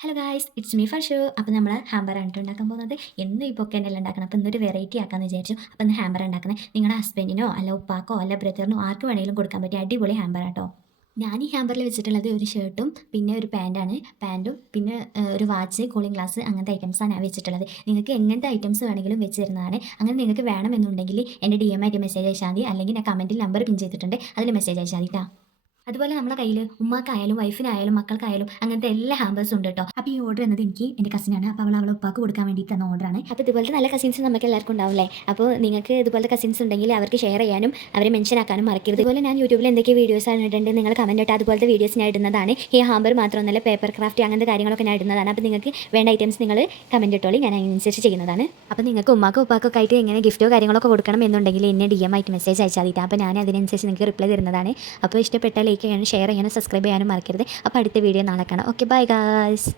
Hello guys, it's me Farshu. അപ്പോൾ നമ്മൾ ഹാമ്പറാണ് ട്ടോ ഉണ്ടാക്കാൻ പോകുന്നത്. എന്നും ഈ പൊക്കന്നെല്ലാം ഉണ്ടാക്കണം. അപ്പോൾ ഇന്നൊരു വെറൈറ്റി ആക്കാമെന്ന് വിചാരിച്ചു. അപ്പോൾ ഇന്ന് ഹാമ്പർ ഉണ്ടാക്കുന്നത് നിങ്ങളുടെ ഹസ്ബൻഡിനോ അല്ല ഉപ്പാക്കോ അല്ല ബ്രദറിനോ ആർക്ക് വേണമെങ്കിലും കൊടുക്കാൻ പറ്റിയ അടിപൊളി ഹാമ്പറാട്ടോ. ഞാൻ ഈ ഹാമ്പറിൽ വെച്ചിട്ടുള്ളത് ഒരു ഷർട്ടും പിന്നെ ഒരു പാൻറ്റും പിന്നെ ഒരു വാച്ച്, കൂളിംഗ് ഗ്ലാസ് അങ്ങനത്തെ ഐറ്റംസാണ് ഞാൻ വെച്ചിട്ടുള്ളത്. നിങ്ങൾക്ക് എങ്ങനത്തെ ഐറ്റംസ് വേണമെങ്കിലും വെച്ച് തരുന്നതാണ്. അങ്ങനെ നിങ്ങൾക്ക് വേണമെന്നുണ്ടെങ്കിൽ എൻ്റെ DM ആയിട്ട് മെസ്സേജ് അയച്ചാൽ മതി, അല്ലെങ്കിൽ ഞാൻ കമൻറ്റിൽ നമ്പർ പിൻ ചെയ്തിട്ടുണ്ട്, അതിൽ മെസ്സേജ് അയച്ചാൽ മതി ട്ടോ. അതുപോലെ നമ്മുടെ കയ്യിൽ ഉമ്മാക്കായാലും വൈഫിനായാലും മക്കൾക്കായാലും അങ്ങനത്തെ എല്ലാ ഹാമ്പേഴ്സും ഉണ്ട് കേട്ടോ. അപ്പോൾ ഈ ഓർഡർ എന്നത് എനിക്ക് എൻ്റെ കസിനാണ്. അപ്പോൾ അവളെ ഉപ്പാക്ക് കൊടുക്കാൻ വേണ്ടി തന്ന ഓർഡറാണ്. അപ്പോൾ ഇതുപോലത്തെ നല്ല കസിൻസ് നമുക്ക് എല്ലാവർക്കും ഉണ്ടാവില്ലേ. അപ്പോൾ നിങ്ങൾക്ക് ഇതുപോലത്തെ കസിൻസ് ഉണ്ടെങ്കിൽ അവർക്ക് ഷെയർ ചെയ്യാനും അവരെ മെൻഷൻ ആക്കാനും മറക്കരുത്. ഇതുപോലെ ഞാൻ യൂട്യൂബിൽ എന്തൊക്കെ വീഡിയോസാണ് ഇടുന്നുണ്ട്, നിങ്ങൾ കമൻറ്റ് ഇട്ട് അതുപോലത്തെ വീഡിയോസ് ഞാൻ ഇടുന്നതാണ്. ഈ ഹാമ്പർ മാത്രമൊന്നുമല്ല, പേപ്പർ ക്രാഫ്റ്റ് അങ്ങനത്തെ കാര്യങ്ങളൊക്കെ ഞാൻ ഇടുന്നതാണ്. അപ്പോൾ നിങ്ങൾക്ക് വേണ്ട ഐറ്റംസ് നിങ്ങൾ കമൻറ്റ് ഇട്ടോളി, ഞാൻ അതിനനുസരിച്ച് ചെയ്യുന്നതാണ്. അപ്പോൾ നിങ്ങൾക്ക് ഉമ്മാക്കോ ഉപ്പാക്കൊക്കെ ആയിട്ട് എങ്ങനെ ഗിഫ്റ്റോ കാര്യങ്ങളൊക്കെ കൊടുക്കണം എന്നുണ്ടെങ്കിൽ എന്നെ DM ആയിട്ട് മെസ്സേജ് അയച്ചാൽ മതി. അപ്പോൾ ഞാൻ അതിനനുസരിച്ച് നിങ്ങൾക്ക് റിപ്ലൈ തരുന്നതാണ്. അപ്പോൾ ഇഷ്ടപ്പെട്ട ലൈക്ക് ചെയ്യാനും ഷെയർ ചെയ്യാനും സബ്സ്ക്രൈബ് ചെയ്യാനും മറക്കരുത്. അപ്പോൾ അടുത്ത വീഡിയോ നാളെ കാണാം. Okay, bye guys.